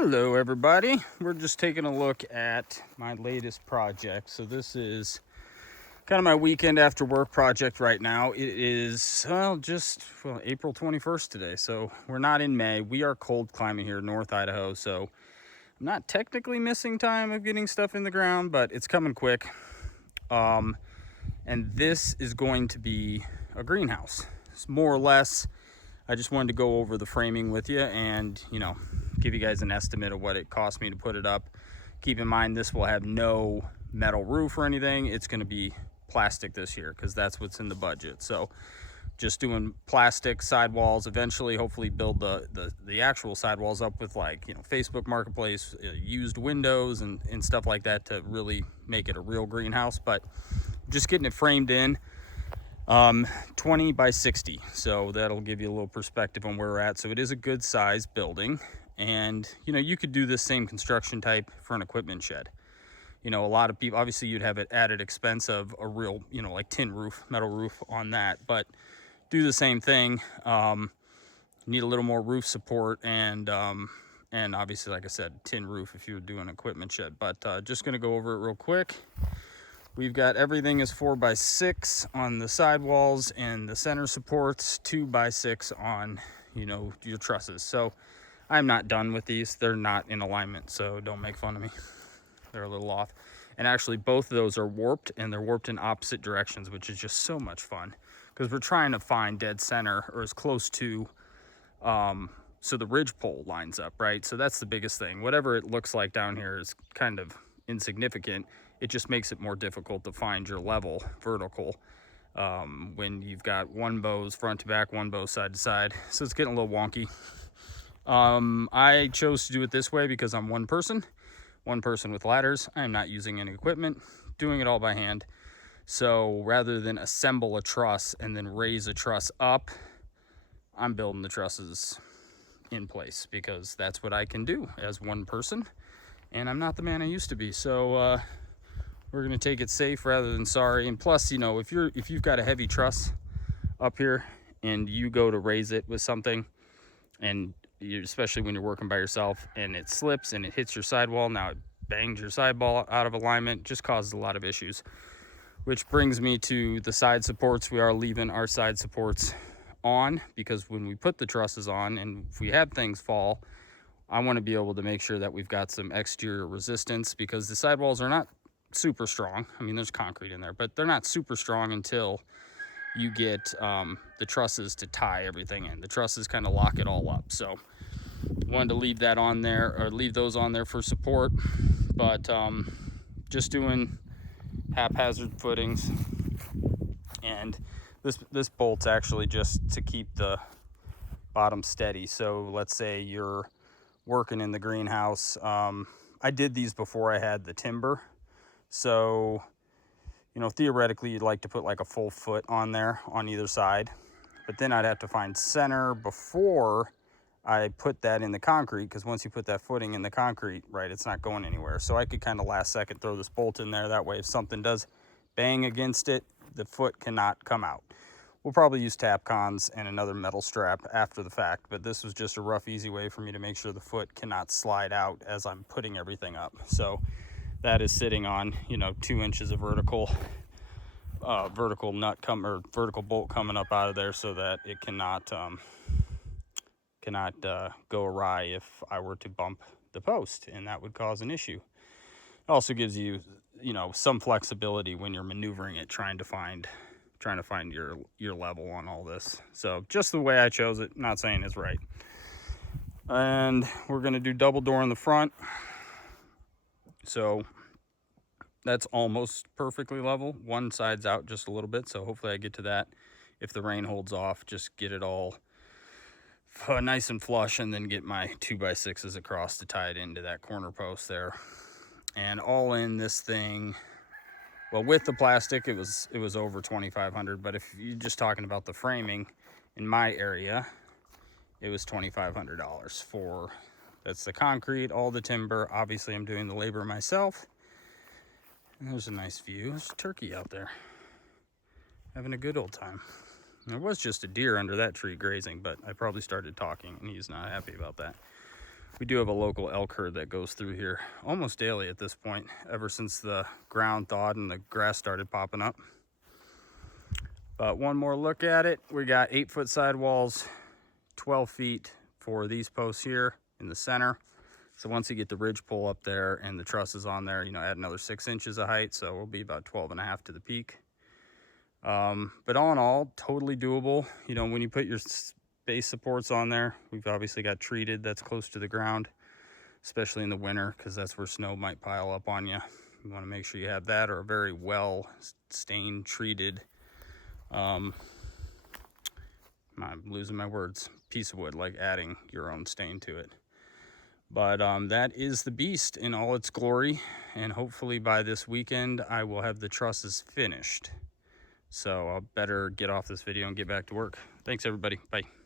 Hello everybody, we're just taking a look at my latest project. So this is kind of my weekend after work project right now. It is April 21st today, so we're not in May. We are cold climate here in North Idaho, so I'm not technically missing time of getting stuff in the ground, but it's coming quick. And this is going to be a greenhouse. It's more or less, I just wanted to go over the framing with you and, give you guys an estimate of what it cost me to put it up. Keep in mind, this will have no metal roof or anything. It's going to be plastic this year because that's what's in the budget. So just doing plastic sidewalls, eventually hopefully build the actual sidewalls up with Facebook Marketplace, used windows and stuff like that to really make it a real greenhouse. But just getting it framed in, 20 by 60. So that'll give you a little perspective on where we're at. So it is a good size building. And, you could do this same construction type for an equipment shed. A lot of people, obviously you'd have it added expense of a real, like tin roof, metal roof on that, but do the same thing. Need a little more roof support and obviously, like I said, tin roof if you would do an equipment shed. But just going to go over it real quick. We've got everything is 4x6 on the sidewalls and the center supports, 2x6 on, your trusses. So I'm not done with these. They're not in alignment, so don't make fun of me. They're a little off. And actually both of those are warped, and they're warped in opposite directions, which is just so much fun because we're trying to find dead center or as close to, so the ridge pole lines up, right? So that's the biggest thing. Whatever it looks like down here is kind of insignificant. It just makes it more difficult to find your level vertical when you've got one bow's front to back, one bow side to side. So it's getting a little wonky. I chose to do it this way because I'm one person with ladders. I am not using any equipment, doing it all by hand. So rather than assemble a truss and then raise a truss up, I'm building the trusses in place because that's what I can do as one person. And I'm not the man I used to be. So, we're going to take it safe rather than sorry. And plus, if you've got a heavy truss up here and you go to raise it with something, and especially when you're working by yourself and it slips and it hits your sidewall, now it bangs your sidewall out of alignment, just causes a lot of issues. Which brings me to the side supports. We are leaving our side supports on because when we put the trusses on and if we have things fall, I want to be able to make sure that we've got some exterior resistance because the sidewalls are not super strong. I mean, there's concrete in there, but they're not super strong until you get the trusses to tie everything in. The trusses kind of lock it all up. So wanted to leave that on there, or leave those on there for support, but just doing haphazard footings. And this bolt's actually just to keep the bottom steady. So let's say you're working in the greenhouse. I did these before I had the timber. So, theoretically you'd like to put like a full foot on there on either side, but then I'd have to find center before I put that in the concrete, because once you put that footing in the concrete, right, it's not going anywhere. So I could kind of last second throw this bolt in there. That way if something does bang against it, the foot cannot come out. We'll probably use Tapcons and another metal strap after the fact, but this was just a rough, easy way for me to make sure the foot cannot slide out as I'm putting everything up. So that is sitting on, 2 inches of vertical nut vertical bolt coming up out of there so that it cannot go awry if I were to bump the post, and that would cause an issue. It also gives you, some flexibility when you're maneuvering it, trying to find your level on all this. So just the way I chose it, not saying it's right. And we're going to do double door in the front. So that's almost perfectly level. One side's out just a little bit, so hopefully I get to that. If the rain holds off, just get it all nice and flush, and then get my 2x6s across to tie it into that corner post there. And all in this thing, well, with the plastic, it was over $2,500. But if you're just talking about the framing in my area, it was $2,500 for, that's the concrete, all the timber. Obviously, I'm doing the labor myself. And there's a nice view. There's a turkey out there having a good old time. There was just a deer under that tree grazing, but I probably started talking and he's not happy about that. We do have a local elk herd that goes through here almost daily at this point, ever since the ground thawed and the grass started popping up. But one more look at it. We got 8-foot sidewalls, 12 feet for these posts here in the center. So once you get the ridge pole up there and the trusses on there, you know, add another 6 inches of height. So we'll be about 12.5 to the peak. But all in all, totally doable. You know, when you put your base supports on there, we've obviously got treated that's close to the ground, especially in the winter, because that's where snow might pile up on you. You want to make sure you have that, or a very well stained treated, I'm losing my words, piece of wood, like adding your own stain to it. But that is the beast in all its glory, and hopefully by this weekend I will have the trusses finished. So I'll better get off this video and get back to work. Thanks everybody, bye.